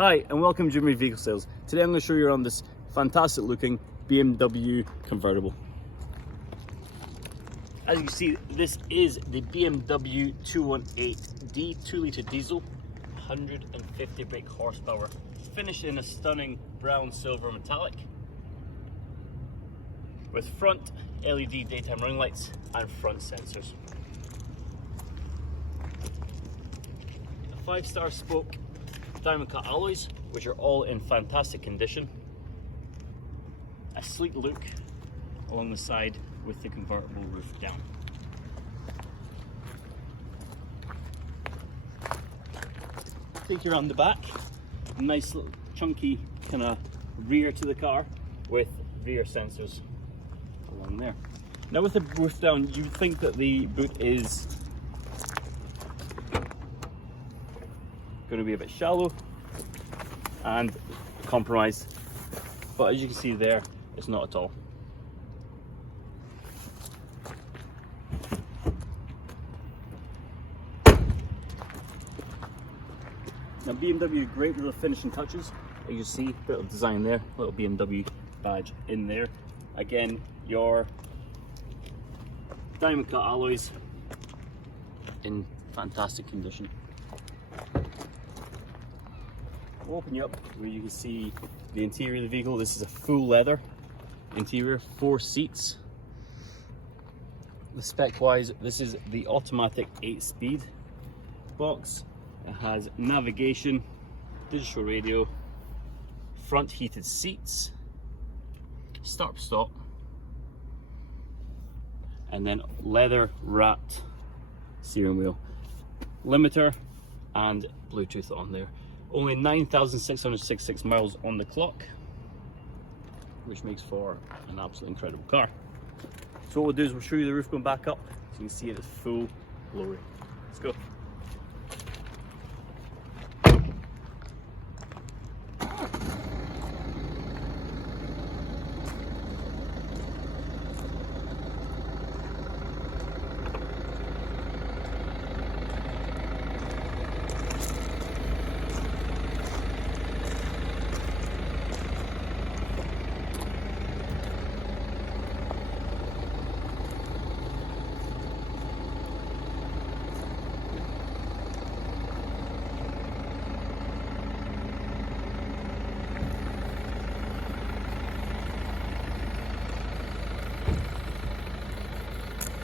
Hi and welcome to Jimmy Vehicle Sales. Today I'm going to show you around this fantastic looking BMW convertible. As you can see, this is the BMW 218D 2-litre diesel, 150 brake horsepower, finished in a stunning brown silver metallic with front LED daytime running lights and front sensors. A 5-star spoke diamond cut alloys, which are all in fantastic condition. A sleek look along the side with the convertible roof down. Take you around the back, nice little chunky kind of rear to the car with rear sensors along there. Now with the roof down, you'd think that the boot is going to be a bit shallow and compromised, but as you can see there, it's not at all. Now BMW, great little finishing touches. As you see, bit of design there, little BMW badge in there. Again, your diamond cut alloys in fantastic condition. I'll open you up where you can see the interior of the vehicle. This is a full leather interior, 4 seats. The spec wise, this is the automatic 8-speed box. It has navigation, digital radio, front heated seats, start stop, and then leather wrapped steering wheel, limiter and Bluetooth on there. Only 9,666 miles on the clock, which makes for an absolutely incredible car. So what we'll do is we'll show you the roof going back up so you can see it is full glory. Let's go.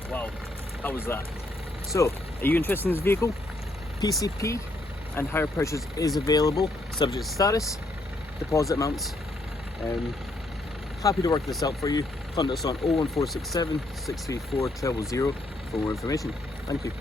Wow, how was that? So, are you interested in this vehicle? PCP and hire purchase is available, subject to status, deposit amounts. Happy to work this out for you. Contact us on 01467 634 000 for more information. Thank you.